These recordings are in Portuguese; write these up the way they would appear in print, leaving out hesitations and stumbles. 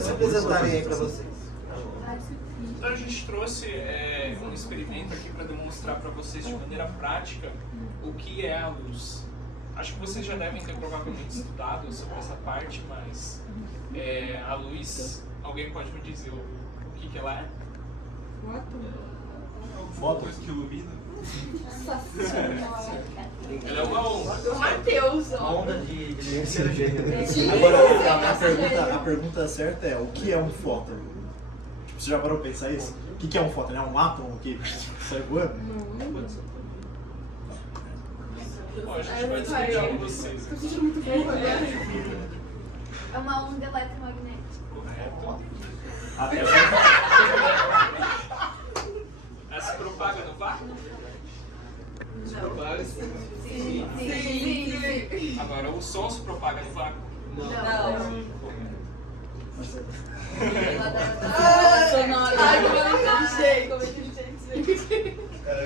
Se apresentarem aí para vocês. Então a gente trouxe um experimento aqui para demonstrar para vocês de maneira prática o que é a luz. Acho que vocês já devem ter provavelmente estudado sobre essa parte, mas a luz, alguém pode me dizer o que ela é? Fotos que ilumina. Ela é uma onda. Matheus, Uma ó. onda de Agora, a pergunta certa é: o que é um fóton? Tipo, você já parou pra pensar isso? O que é um fóton? É um átomo que sai voando? Bom, a gente vai explicar para vocês. Tô sentindo muito burro agora. É uma onda eletromagnética. Correto. Ah, Ela se propaga no vácuo? Se propaga? Sim. Agora, o som se propaga no vácuo? Não. Sonora. Ai, como eu encaixei, como é que a gente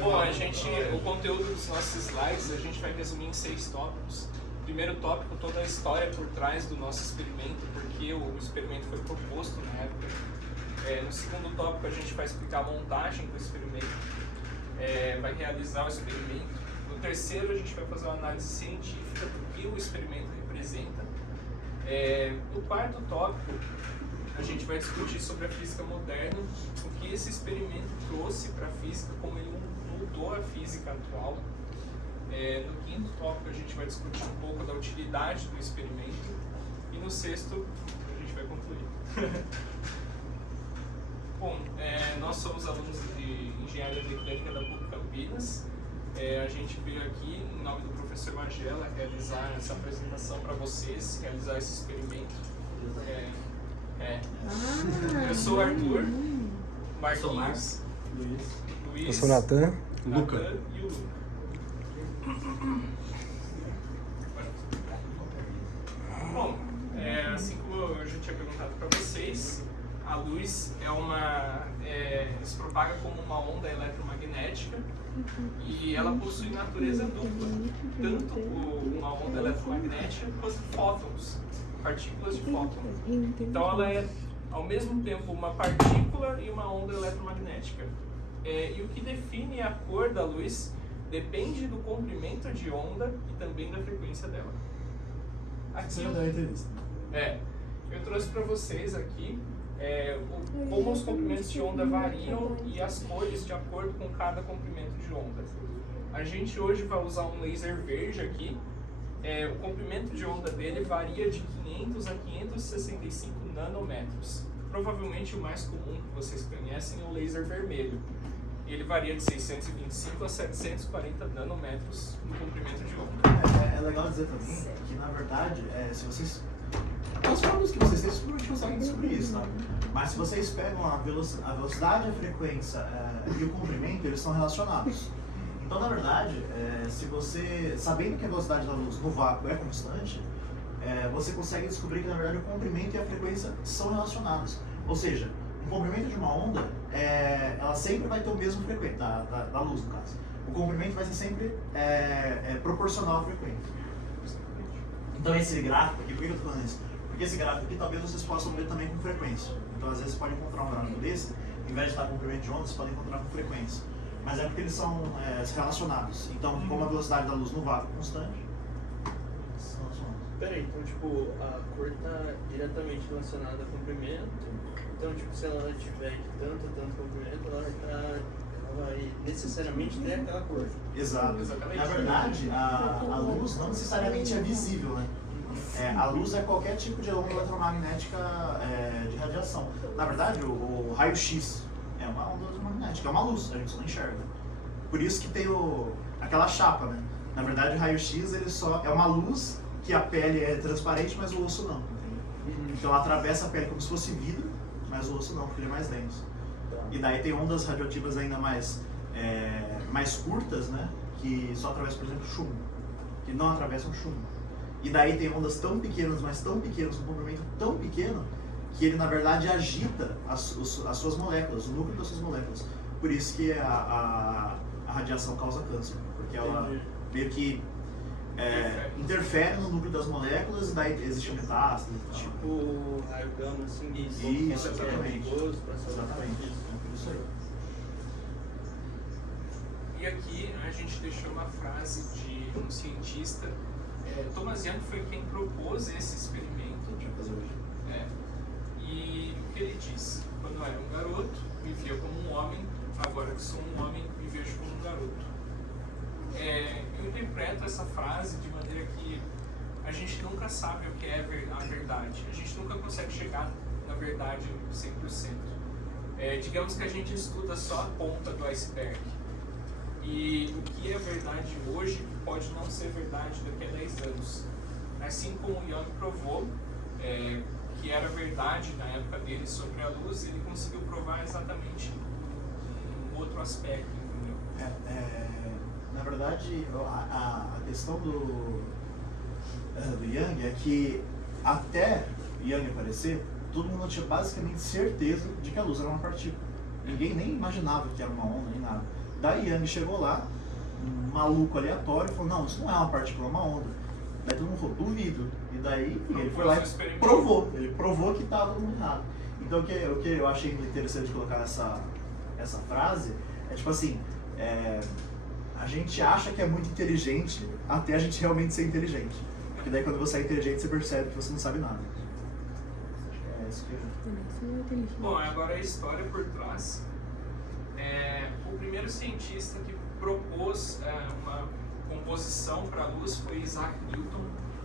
Bom, o conteúdo dos nossos slides a gente vai resumir em 6 tópicos. Primeiro tópico, toda a história por trás do nosso experimento, porque o experimento foi proposto na época. No segundo tópico, a gente vai explicar a montagem do experimento, vai realizar o experimento. No terceiro, a gente vai fazer uma análise científica do que o experimento representa. No quarto tópico, a gente vai discutir sobre a física moderna, o que esse experimento trouxe para a física, como ele mudou a física atual. No quinto tópico, a gente vai discutir um pouco da utilidade do experimento. E no sexto, a gente vai concluir. Bom, nós somos alunos de Engenharia Mecânica da PUC Campinas. A gente veio aqui, em nome do professor Magela, realizar essa apresentação para vocês, realizar esse experimento. Eu sou o Arthur, Marquinhos, Luiz, Eu sou o Natan. Luca e o Luca. Bom, assim como eu já tinha perguntado para vocês, a luz se propaga como uma onda eletromagnética e ela possui natureza dupla, tanto uma onda eletromagnética quanto fótons, partículas de fóton. Então ela é ao mesmo tempo uma partícula e uma onda eletromagnética. E o que define a cor da luz depende do comprimento de onda e também da frequência dela. Aqui, eu trouxe para vocês aqui como os comprimentos de onda variam e as cores de acordo com cada comprimento de onda. A gente hoje vai usar um laser verde aqui. O comprimento de onda dele varia de 500 a 565 nanômetros. Provavelmente o mais comum que vocês conhecem é o laser vermelho. Ele varia de 625 a 740 nanômetros no comprimento de onda. É legal dizer também que, na verdade, se vocês... As formas que vocês têm, simplesmente conseguem descobrir isso, tá? Mas se vocês pegam a velocidade, a frequência e o comprimento, eles são relacionados. Então, na verdade, se você, sabendo que a velocidade da luz no vácuo é constante, você consegue descobrir que, na verdade, o comprimento e a frequência são relacionados. Ou seja, o comprimento de uma onda, ela sempre vai ter o mesmo frequência, da luz, no caso. O comprimento vai ser sempre proporcional à frequência. Então, esse gráfico aqui, por que eu estou falando isso? Porque esse gráfico aqui, talvez vocês possam ver também com frequência. Então, às vezes, você pode encontrar um gráfico desse, em vez de estar com comprimento de onda, você pode encontrar com frequência. Mas é porque eles são relacionados. Então, como a velocidade da luz no vácuo é constante, são relacionados. Peraí, então tipo, a cor está diretamente relacionada ao comprimento. Então, tipo, se ela tiver de tanto comprimento, ela vai necessariamente ter aquela cor. Exato. Exatamente. Na verdade, a luz não necessariamente é visível, né? A luz é qualquer tipo de onda eletromagnética de radiação. Na verdade, o raio-x é uma onda eletromagnética, é uma luz, a gente só não enxerga. Por isso que tem aquela chapa, né? Na verdade, o raio-x ele só é uma luz que a pele é transparente, mas o osso não, entendeu? Então ela atravessa a pele como se fosse vidro, mas o osso não, porque ele é mais denso. E daí tem ondas radioativas ainda mais curtas, né? Que só atravessam, por exemplo, chumbo, que não atravessam chumbo. E daí tem ondas tão pequenas, mas tão pequenas, um comprimento tão pequeno, que ele na verdade agita as suas moléculas, o núcleo das suas moléculas. Por isso que a radiação causa câncer, porque ela meio que interfere no núcleo das moléculas e daí existe metástase e tal. Tipo raio gama, assim, Isso, é exatamente. perigoso pra saúde. Exatamente. Isso aí. E aqui a gente deixou uma frase de um cientista. Thomas Young foi quem propôs esse experimento. A gente vai fazer hoje. E o que ele disse? Quando eu era um garoto, me via como um homem, agora que sou um homem, me vejo como um garoto. Eu interpreto essa frase de maneira que a gente nunca sabe o que é a verdade. A gente nunca consegue chegar na verdade 100%. Digamos que a gente estuda só a ponta do iceberg. E o que é verdade hoje pode não ser verdade daqui a 10 anos. Assim como Young provou que era verdade na época dele sobre a luz, ele conseguiu provar exatamente um outro aspecto, entendeu? Na verdade, a questão do Young é que até Young aparecer, todo mundo tinha basicamente certeza de que a luz era uma partícula. Ninguém nem imaginava que era uma onda, nem nada. Daí Young chegou lá, um maluco aleatório, e falou, não, isso não é uma partícula, é uma onda. Daí todo mundo falou, duvido. E daí ele foi lá e provou. Ele provou que estava todo mundo errado. Então o que eu achei interessante de colocar essa frase é tipo assim, a gente acha que é muito inteligente até a gente realmente ser inteligente. Porque daí quando você é inteligente você percebe que você não sabe nada. Acho que é isso que eu... Bom, agora a história por trás. O primeiro cientista que propôs uma composição para a luz foi Isaac Newton.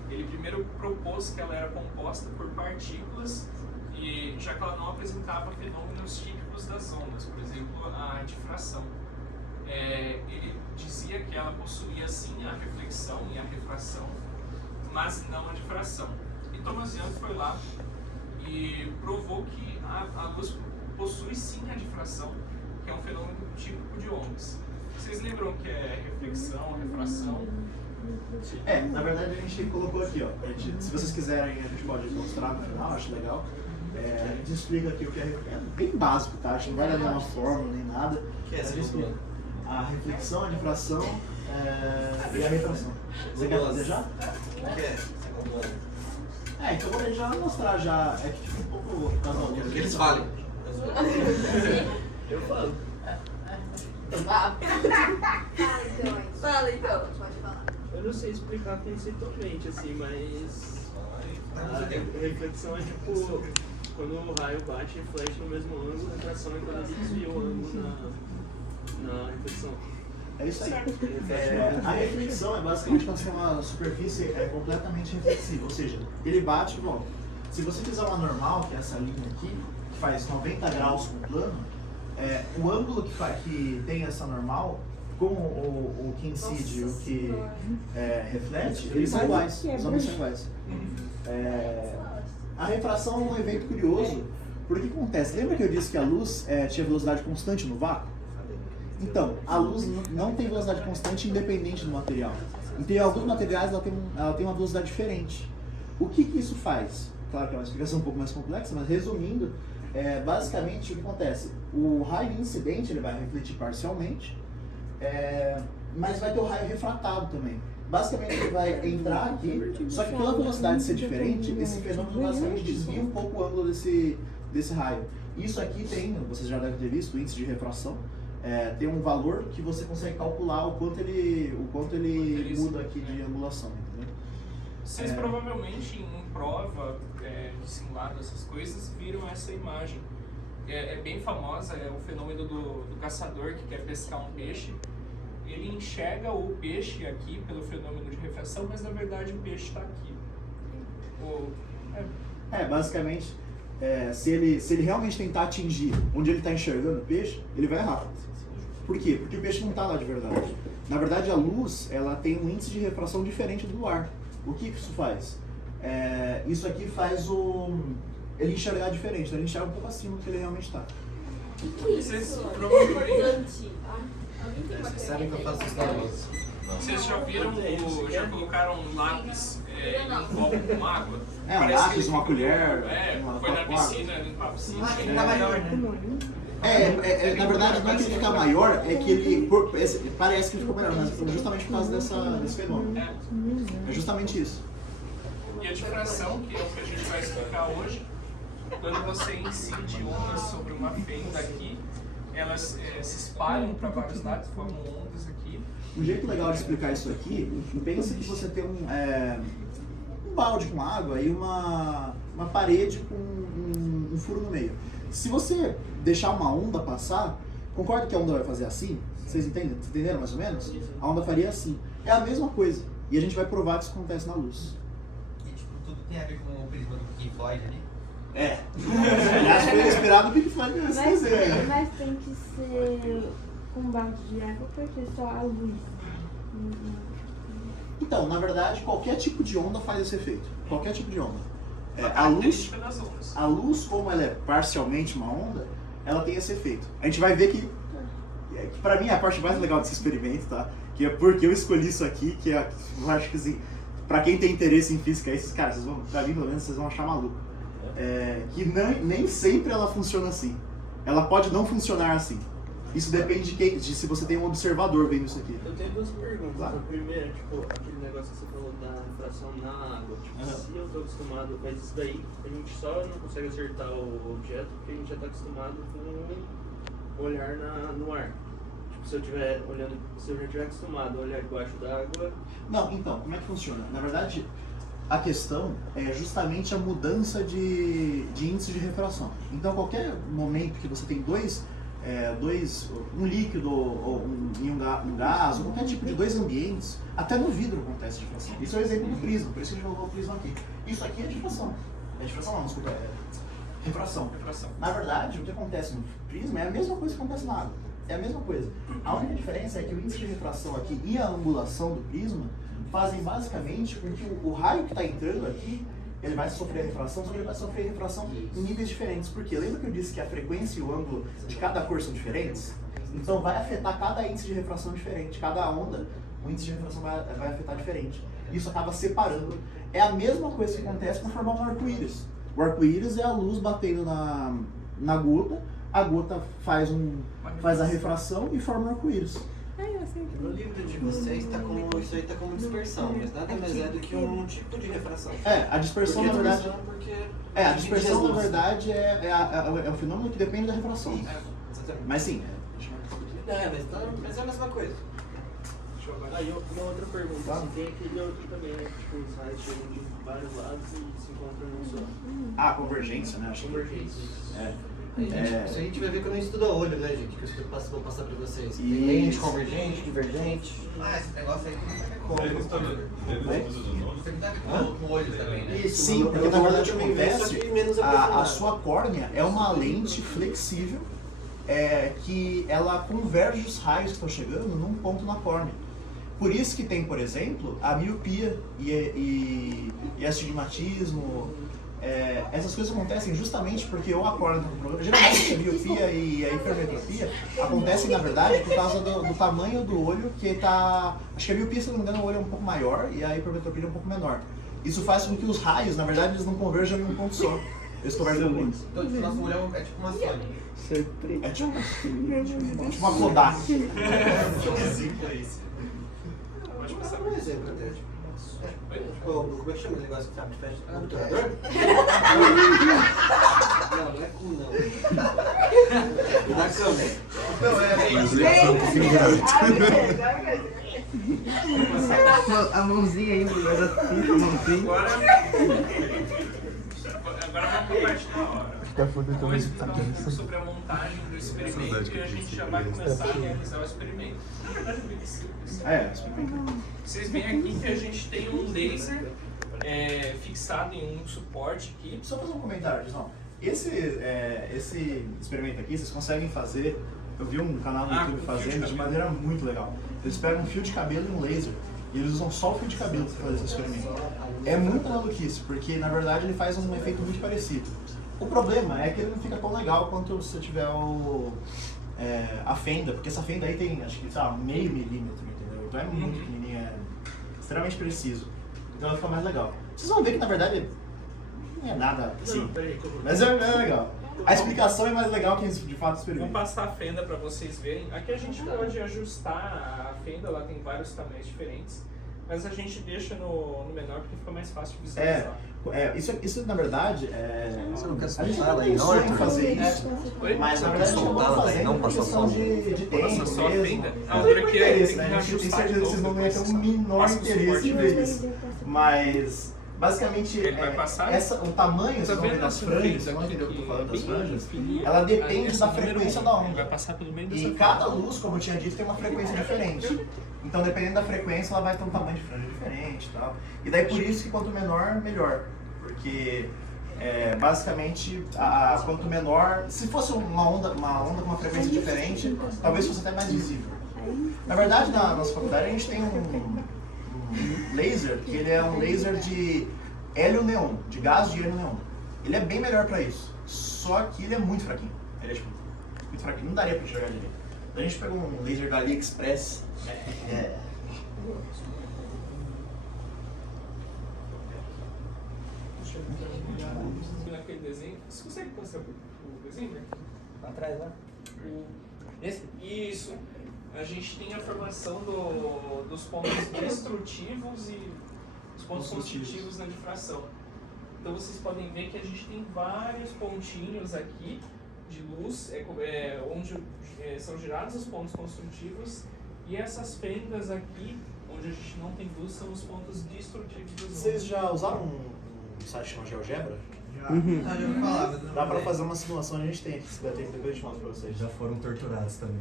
Ele primeiro propôs que ela era composta por partículas, e já que ela não apresentava fenômenos típicos das ondas, por exemplo, a difração. Ele dizia que ela possuía sim a reflexão e a refração, mas não a difração. E Thomas Young foi lá e provou que a luz possui sim a difração, que é um fenômeno típico de ondas. Vocês lembram o que é reflexão, refração? Na verdade a gente colocou aqui, ó. Se vocês quiserem, a gente pode mostrar no final, acho legal. A gente explica aqui o que é bem básico, tá? A gente não vai dar nenhuma fórmula nem nada. Que é A gente explica a reflexão, a difração e a refração. Você quer fazer já? Então vou deixar mostrar já. É que fica um pouco cada um. Eles valem. Eu falo. Fala então. Pode falar. Eu não sei explicar conceitualmente, assim, mas a reflexão é tipo quando o raio bate e reflete no mesmo ângulo, a refração é quando ele desvia o ângulo na reflexão. É isso aí. A reflexão é basicamente quando você tem uma superfície completamente reflexiva, ou seja, ele bate e volta. Se você fizer uma normal, que é essa linha aqui, que faz 90 graus com o plano, o ângulo que tem essa normal, com o que incide e o que reflete, eles são iguais, os ângulos são iguais. A refração é um evento curioso, porque o que acontece? Lembra que eu disse que a luz tinha velocidade constante no vácuo? Então, a luz não tem velocidade constante independente do material. Então, em alguns materiais ela tem uma velocidade diferente. O que isso faz? Claro que é uma explicação um pouco mais complexa, mas resumindo, basicamente o que acontece? O raio incidente ele vai refletir parcialmente, mas vai ter o raio refratado também. Basicamente ele vai entrar aqui, só que pela velocidade ser diferente, esse fenômeno basicamente desvia um pouco o ângulo desse raio. Isso aqui tem, vocês já devem ter visto, o índice de refração. Tem um valor que você consegue calcular o quanto ele muda aqui de angulação, entendeu? Vocês provavelmente em prova de simulado, essas coisas, viram essa imagem. É bem famosa, é o fenômeno do caçador que quer pescar um peixe. Ele enxerga o peixe aqui pelo fenômeno de refração, mas na verdade o peixe está aqui. Basicamente, se ele realmente tentar atingir onde ele está enxergando o peixe, ele vai errar. Por quê? Porque o peixe não está lá de verdade. Na verdade, a luz ela tem um índice de refração diferente do ar. O que isso faz? Isso aqui faz ele enxergar diferente, então ele enxerga um pouco acima do que ele realmente está. Vocês provavelmente... Vocês sabem que eu faço Star Wars. Vocês já viram, já colocaram um lápis em um copo com água? É, um Parece lápis, que uma colher, foi na piscina, limpar a piscina. Ah, ele tá maior, né? Na verdade, não é que ele fica maior, é que ele parece que ele ficou maior, mas justamente por causa desse fenômeno. É justamente isso. E a difração, que é o que a gente vai explicar hoje, quando você incide ondas sobre uma fenda aqui, elas se espalham para vários lados, formam ondas aqui. Um jeito legal de explicar isso aqui, pensa que você tem um balde com água e uma parede com um furo no meio. Se você deixar uma onda passar, concorda que a onda vai fazer assim? Vocês entendem? Entenderam mais ou menos? A onda faria assim. É a mesma coisa. E a gente vai provar que isso acontece na luz. E tipo, tudo tem a ver com o prisma do Pink Floyd ali? É. Aliás, foi inspirado no Pink Floyd nesse desenho. Mas tem que ser com balde de água porque só a luz. Então, na verdade, qualquer tipo de onda faz esse efeito. Qualquer tipo de onda. A Característica das ondas. luz, como ela é parcialmente uma onda, ela tem esse efeito. A gente vai ver que pra mim é a parte mais legal desse experimento, tá? Que é porque eu escolhi isso aqui, que é, eu acho que assim, pra quem tem interesse em física, esses caras, pra mim pelo menos, vocês vão achar maluco. Que nem sempre ela funciona assim. Ela pode não funcionar assim. Isso depende de se você tem um observador vendo isso aqui. Eu tenho duas perguntas. Claro. A primeira, tipo, aquele negócio que você falou da refração na água. Tipo, se eu tô acostumado, mas isso daí a gente só não consegue acertar o objeto porque a gente já tá acostumado com olhar no ar. Tipo, se eu já estiver acostumado a olhar debaixo d'água. Não, então, como é que funciona? Na verdade, a questão é justamente a mudança de índice de refração. Então, qualquer momento que você tem um líquido ou um gás, ou qualquer tipo de dois ambientes, até no vidro acontece difração. Isso é o exemplo do prisma, por isso que a gente colocou o prisma aqui. Isso aqui é difração. É difração não, desculpa, é refração. Na verdade, o que acontece no prisma é a mesma coisa que acontece na água. É a mesma coisa. A única diferença é que o índice de refração aqui e a angulação do prisma fazem basicamente com que o raio que está entrando aqui, ele vai sofrer refração, só que ele vai sofrer refração em níveis diferentes. Porque lembra que eu disse que a frequência e o ângulo de cada cor são diferentes? Então vai afetar cada índice de refração diferente. Cada onda, o índice de refração vai afetar diferente. Isso acaba separando. É a mesma coisa que acontece para formar um arco-íris. O arco-íris é a luz batendo na gota, a gota faz a refração e forma um arco-íris. No livro de vocês isso aí tá como dispersão, mas nada mais é do que um tipo de refração. A dispersão na verdade. A dispersão na verdade é um fenômeno que depende da refração. Exatamente. Mas sim. Mas é a mesma coisa. Aí uma outra pergunta, assim, tem aquele outro também, né? Tipo, os raios chegam de vários lados e se encontram num só. A convergência, né? Acho que Convergência. Isso a gente vai ver quando a gente estuda olho, né, gente? Que eu vou passar pra vocês. Isso. Lente, convergente, divergente. Esse negócio aí tem Eles estão com o olho também, né? Sim, porque na verdade o que acontece, a sua córnea é uma lente flexível que ela converge os raios que estão chegando num ponto na córnea. Por isso que tem, por exemplo, a miopia e astigmatismo. Essas coisas acontecem justamente porque ou a córnea está com problema. Geralmente a miopia e a hipermetropia acontecem, na verdade, por causa do tamanho do olho que tá. Acho que a miopia, se não me engano, o olho é um pouco maior e a hipermetropia é um pouco menor. Isso faz com que os raios, na verdade, eles não converjam em um ponto só. Eles convergem em muitos. Então, tipo, nosso olho é tipo uma Sony. É tipo uma Kodak. Pode passar. Um exemplo até, tipo. Como é que chama o negócio que abre e fecha? Obturador? Não é cu, não. Da câmera. A mãozinha aí, mas assim, a mãozinha. Agora vamos para a parte da hora. Eu vou explicar um pouco sobre a montagem do experimento e a gente já vai começar a realizar o experimento. Na verdade, é bem simples. Vocês veem aqui que a gente tem um laser fixado em um suporte aqui. Só fazer um comentário, João. Esse experimento aqui, vocês conseguem fazer. Eu vi um canal no YouTube fazendo de maneira muito legal. Eles pegam um fio de cabelo e um laser. E eles usam só o fio de cabelo para fazer esse experimento. É muito maluquice, porque na verdade ele faz um efeito muito parecido. O problema é que ele não fica tão legal quanto se tiver a fenda, porque essa fenda aí tem, acho que, sei lá, meio milímetro, entendeu? Então é muito pequenininho. extremamente preciso. Então vai ficar mais legal. Vocês vão ver que na verdade não é nada assim, Não, peraí, mas é legal. A explicação é mais legal que de fato Vou experimenta. passar a fenda para vocês verem. Aqui a gente pode ajustar a fenda, ela tem vários tamanhos diferentes, mas a gente deixa no menor porque fica mais fácil de visualizar. Isso na verdade Você não quer a gente soltar não ela em pensou em Arthur? fazer isso, Oi? mas na Não verdade a gente soltar tá ela, fazendo não por passar questão só. de tempo Passa só a mesmo. fenda. Não Ah, tem porque interesse, tem né? que A gente tem ajustar certeza de que vocês não novo vão ter o depois. menor Passa o interesse suporte em ver isso. Mas basicamente Ele vai passar? o tamanho Tá vocês vão ver vendo das essa franjas, fenda você não entendeu o que eu tô falando das aqui, franjas? fininha? Ela Aí depende essa da número frequência 1, da Vai onda. passar pelo meio dessa E fenda. cada luz, como eu tinha dito, tem uma frequência diferente. Então, dependendo da frequência, ela vai ter um tamanho de franja diferente e tal. E daí, por isso que quanto menor, melhor. Porque, basicamente, quanto menor... Se fosse uma onda com uma frequência diferente, talvez fosse até mais visível. Na verdade, na nossa faculdade, a gente tem um laser, que ele é um laser de hélio-neon, de gás de hélio-neon. Ele é bem melhor pra isso. Só que ele é muito fraquinho. Ele é, tipo, muito fraquinho. Não daria pra enxergar direito. A gente pegou um laser da AliExpress. Deixa eu ver naquele desenho. Você consegue mostrar o desenho, né? Atrás, né? Esse? Isso. A gente tem a formação dos pontos destrutivos e os pontos construtivos na difração. Então vocês podem ver que a gente tem vários pontinhos aqui de luz, onde são gerados os pontos construtivos, e essas fendas aqui, onde a gente não tem luz, são os pontos destrutivos das ondas. Vocês já usaram um site chamado GeoGebra? Ah, já ouvi falar, mas não Dá pra sei. fazer uma simulação, a gente tem. Se der tempo, depois eu te mostro pra vocês. Já foram torturados também.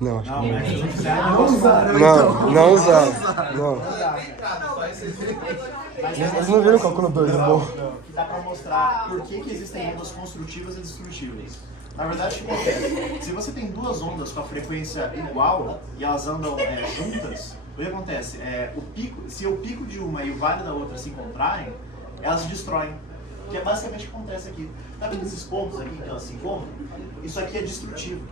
Não, acho Não, que mas se não fizer, Não usaram, não. Não usar. Não. Não, é bem entrado, só esses Vocês não viram o cálculo 2, bom? que dá pra mostrar por que existem ondas construtivas e destrutivas. Na verdade, o que acontece? Se você tem duas ondas com a frequência igual e elas andam juntas, o que acontece? Se o pico de uma e o vale da outra se encontrarem, elas se destroem. Que é basicamente o que acontece aqui. Tá vendo esses pontos aqui que elas se encontram? Isso aqui é destrutivo.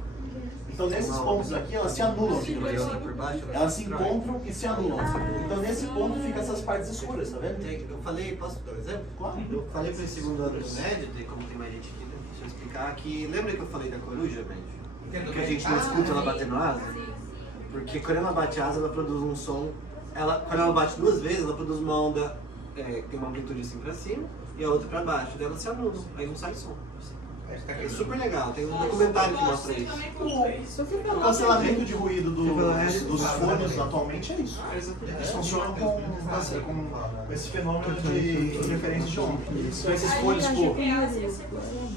Então nesses pontos aqui, elas se anulam, digamos assim. por baixo. Elas se encontram e se anulam. Então nesse ponto fica essas partes escuras, tá vendo? Eu falei, posso dar um exemplo? Claro. Eu falei para esse segundo ano do médio, e como tem mais gente aqui, deixa eu explicar que... Lembra que eu falei da coruja, médio? Que a gente não escuta ela batendo asa? Porque quando ela bate asa, ela produz um som... Quando ela bate duas vezes, ela produz uma onda que tem uma amplitude assim pra cima e a outra pra baixo. Daí elas se anulam, aí não sai som. É super legal, tem um documentário que mostra isso. O cancelamento de ruído dos fones atualmente é isso. Eles funcionam com esse fenômeno de interferência de onda. Então esses fones, pô,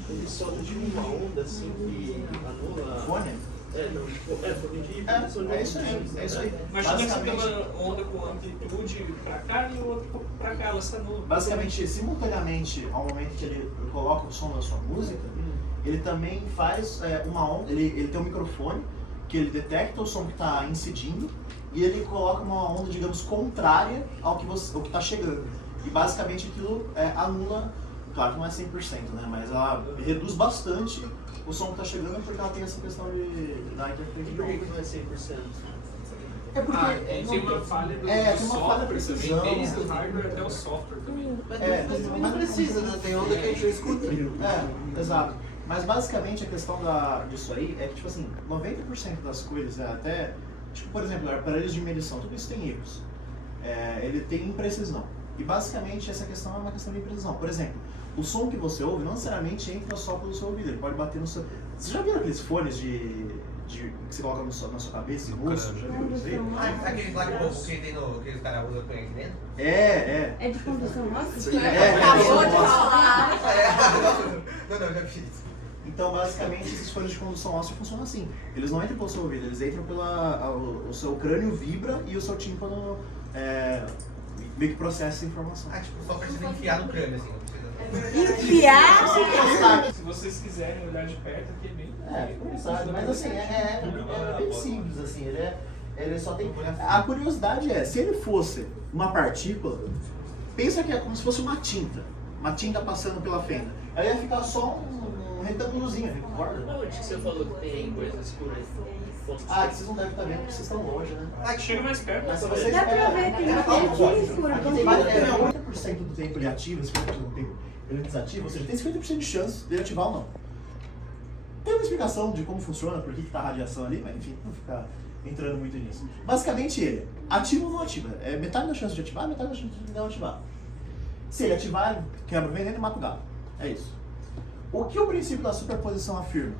Ele solta tipo uma onda assim que anula. fone? Fone de É isso aí, é isso aí. Imagina que você tem uma onda com amplitude pra cá e outra pra cá, ela se anula. Basicamente, simultaneamente, ao momento que ele coloca o som da sua música, ele também faz uma onda, ele tem um microfone que ele detecta o som que está incidindo e ele coloca uma onda, digamos, contrária ao que está chegando. E basicamente aquilo anula, claro que não é 100%, né? Mas ela reduz bastante o som que está chegando porque ela tem essa questão da interferência de Por que onda. não é 100%? É porque Tem uma falha do tem uma falha de software também, precisão. desde o hardware até o software também. Mas não precisa, né? Tem onda que a gente não escuta. Exato. Mas basicamente a questão disso aí é que, tipo assim, 90% das coisas até, tipo, por exemplo, aparelhos de medição, tudo isso tem erros. Ele tem imprecisão. E basicamente essa questão é uma questão de imprecisão. Por exemplo, o som que você ouve não necessariamente entra só pelo seu ouvido, ele pode bater no seu... Você já viu aqueles fones que você coloca na sua cabeça e rosto? Já viu isso aí? Aquele lá que os caras usam aqui dentro? É de condução nossa? Acabou de falar. Não, já fiz isso. Então, basicamente, esses fones de condução óssea funcionam assim. Eles não entram pelo seu ouvido, eles entram o seu crânio vibra e o seu tímpano meio que processa essa informação. Tipo, só precisa enfiar no crânio, assim. Enfiar? Se vocês quiserem olhar de perto, aqui é bem... Mas assim, é bem simples, assim, ele só tem... A curiosidade se ele fosse uma partícula, pensa que é como se fosse uma tinta passando pela fenda. Aí ia ficar só um retângulozinho, concorda? Onde que você falou que tem coisa escura aí? Ah, que vocês não devem estar vendo porque vocês estão longe, né? Ah, que chega mais perto. Mas se vocês Dá pra ver que não tem aqui escuro. Aqui tem 50% do tempo ele ativa, 50% do tempo ele desativa, ou seja, tem 50% de chance dele ativar ou não. Tem uma explicação de como funciona, por que tá a radiação ali, mas enfim, não vou ficar entrando muito nisso. Basicamente ele ativa ou não ativa. É metade da chance de ativar, metade da chance de não ativar. Se ele ativar, ele quebra o veneno e mata o gato. É isso. O que o princípio da superposição afirma?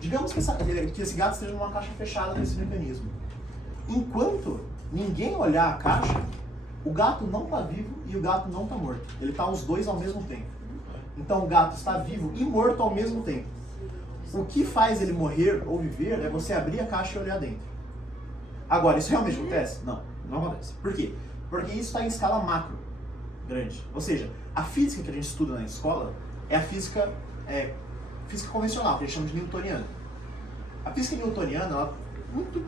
Digamos que esse gato esteja numa caixa fechada nesse mecanismo. Enquanto ninguém olhar a caixa, o gato não está vivo e o gato não está morto. Ele está os dois ao mesmo tempo. Então o gato está vivo e morto ao mesmo tempo. O que faz ele morrer ou viver é você abrir a caixa e olhar dentro. Agora, isso realmente acontece? Não, não acontece. Por quê? Porque isso está em escala macro, grande. Ou seja, a física que a gente estuda na escola é a física convencional, que a gente chama de newtoniana. A física newtoniana ela é muito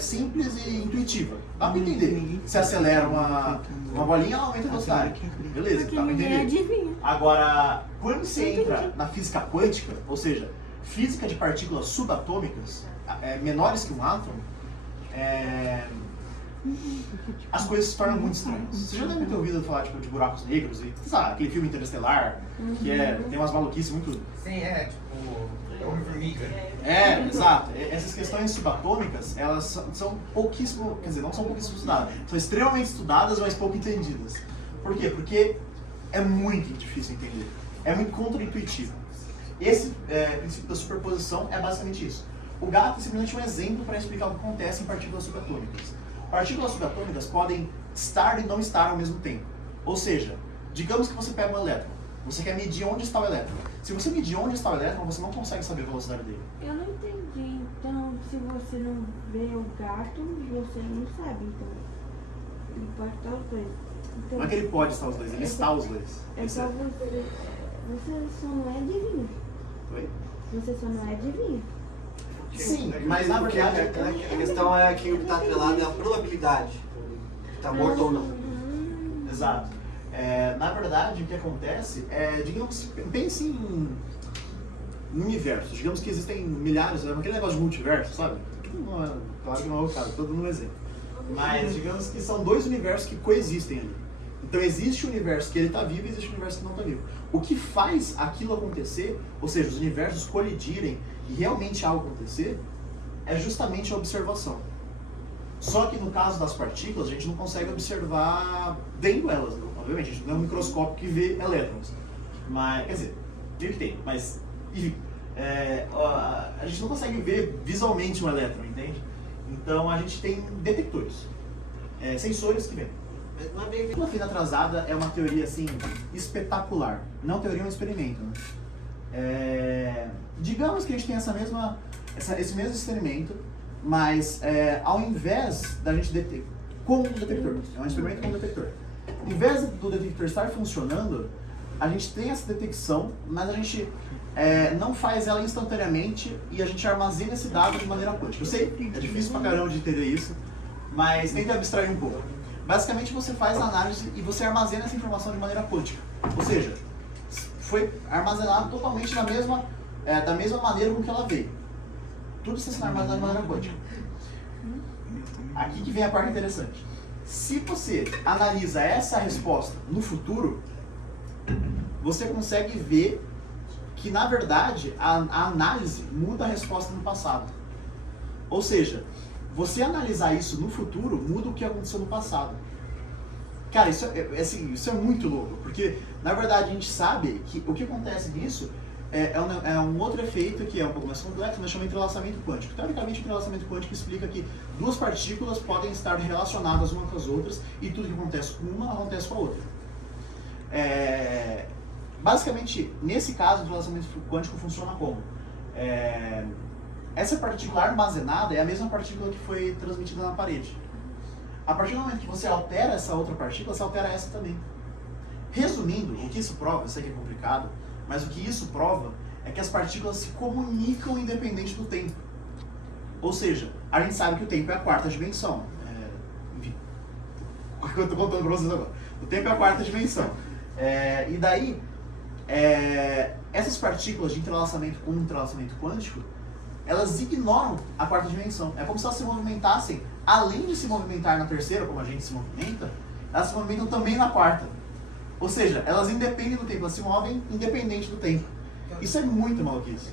simples e intuitiva. Dá pra entender. Se acelera uma bolinha, ela aumenta a velocidade. Beleza, dá pra entender. Agora, quando você entra na física quântica, ou seja, física de partículas subatômicas, menores que um átomo, as coisas se tornam muito estranhas. Você já deve ter ouvido falar tipo, de buracos negros e sabe, aquele filme Interestelar, que tem umas maluquices muito... Sim, tipo, Homem-Formiga. Exato. Essas questões subatômicas, elas são pouquíssimo, quer dizer, não são pouquíssimo estudadas, são extremamente estudadas, mas pouco entendidas. Por quê? Porque é muito difícil entender, é muito contraintuitivo. Esse princípio da superposição é basicamente isso. O gato é simplesmente um exemplo para explicar o que acontece em partículas subatômicas. Partículas subatômicas podem estar e não estar ao mesmo tempo. Ou seja, digamos que você pega um elétron, você quer medir onde está o elétron. Se você medir onde está o elétron, você não consegue saber a velocidade dele. Eu não entendi. Então, se você não vê o gato, você não sabe. Então, ele pode estar os dois. Então, Não é que ele pode estar os dois, ele está os dois. É só você. Você só não é divino. Oi? Você só não é divino. Sim, mas na verdade... A questão é que o que está atrelado é a probabilidade. Está morto ou não. Exato. Na verdade, o que acontece é, digamos, pense no universo. Digamos que existem milhares, aquele negócio de multiverso, sabe? Claro que não é o caso, estou dando um exemplo. Mas digamos que são dois universos que coexistem ali. Então existe o universo que ele está vivo e existe o universo que não está vivo. O que faz aquilo acontecer, ou seja, os universos colidirem e realmente algo acontecer, é justamente a observação. Só que no caso das partículas, a gente não consegue observar vendo elas, não. Obviamente, a gente não é um microscópio que vê elétrons. Mas, quer dizer, meio que tem, mas enfim, a gente não consegue ver visualmente um elétron, entende? Então a gente tem detectores, sensores que veem. A fina atrasada é uma teoria assim espetacular, não teoria, é um experimento, né? Digamos que a gente tem esse mesmo experimento, mas ao invés da gente com um detector, é um experimento com um detector. Ao invés do detector estar funcionando, a gente tem essa detecção, mas a gente não faz ela instantaneamente e a gente armazena esse dado de maneira quântica. Eu sei, é difícil pra caramba de entender isso, mas tenta abstrair um pouco. Basicamente você faz a análise e você armazena essa informação de maneira quântica. Ou seja, foi armazenado totalmente da mesma maneira com que ela veio. Tudo está sendo armazenado de maneira quântica. Aqui que vem a parte interessante. Se você analisa essa resposta no futuro, você consegue ver que, na verdade, a análise muda a resposta no passado. Ou seja, você analisar isso no futuro muda o que aconteceu no passado. Cara, isso é muito louco, porque, na verdade, a gente sabe que o que acontece nisso é um outro efeito que é um pouco mais complexo, mas chama entrelaçamento quântico. Teoricamente, o entrelaçamento quântico explica que duas partículas podem estar relacionadas umas com as outras e tudo que acontece com uma acontece com a outra. Basicamente, nesse caso, o entrelaçamento quântico funciona como? Essa partícula armazenada é a mesma partícula que foi transmitida na parede. A partir do momento que você altera essa outra partícula, você altera essa também. Resumindo, o que isso prova, eu sei que é complicado, mas o que isso prova é que as partículas se comunicam independente do tempo. Ou seja, a gente sabe que o tempo é a quarta dimensão. Enfim, eu estou contando para vocês agora. O tempo é a quarta dimensão. E daí, essas partículas de entrelaçamento com entrelaçamento quântico, elas ignoram a quarta dimensão. É como se elas se movimentassem, além de se movimentar na terceira, como a gente se movimenta, elas se movimentam também na quarta. Ou seja, elas independem do tempo, elas se movem independente do tempo. Isso é muito maluquice.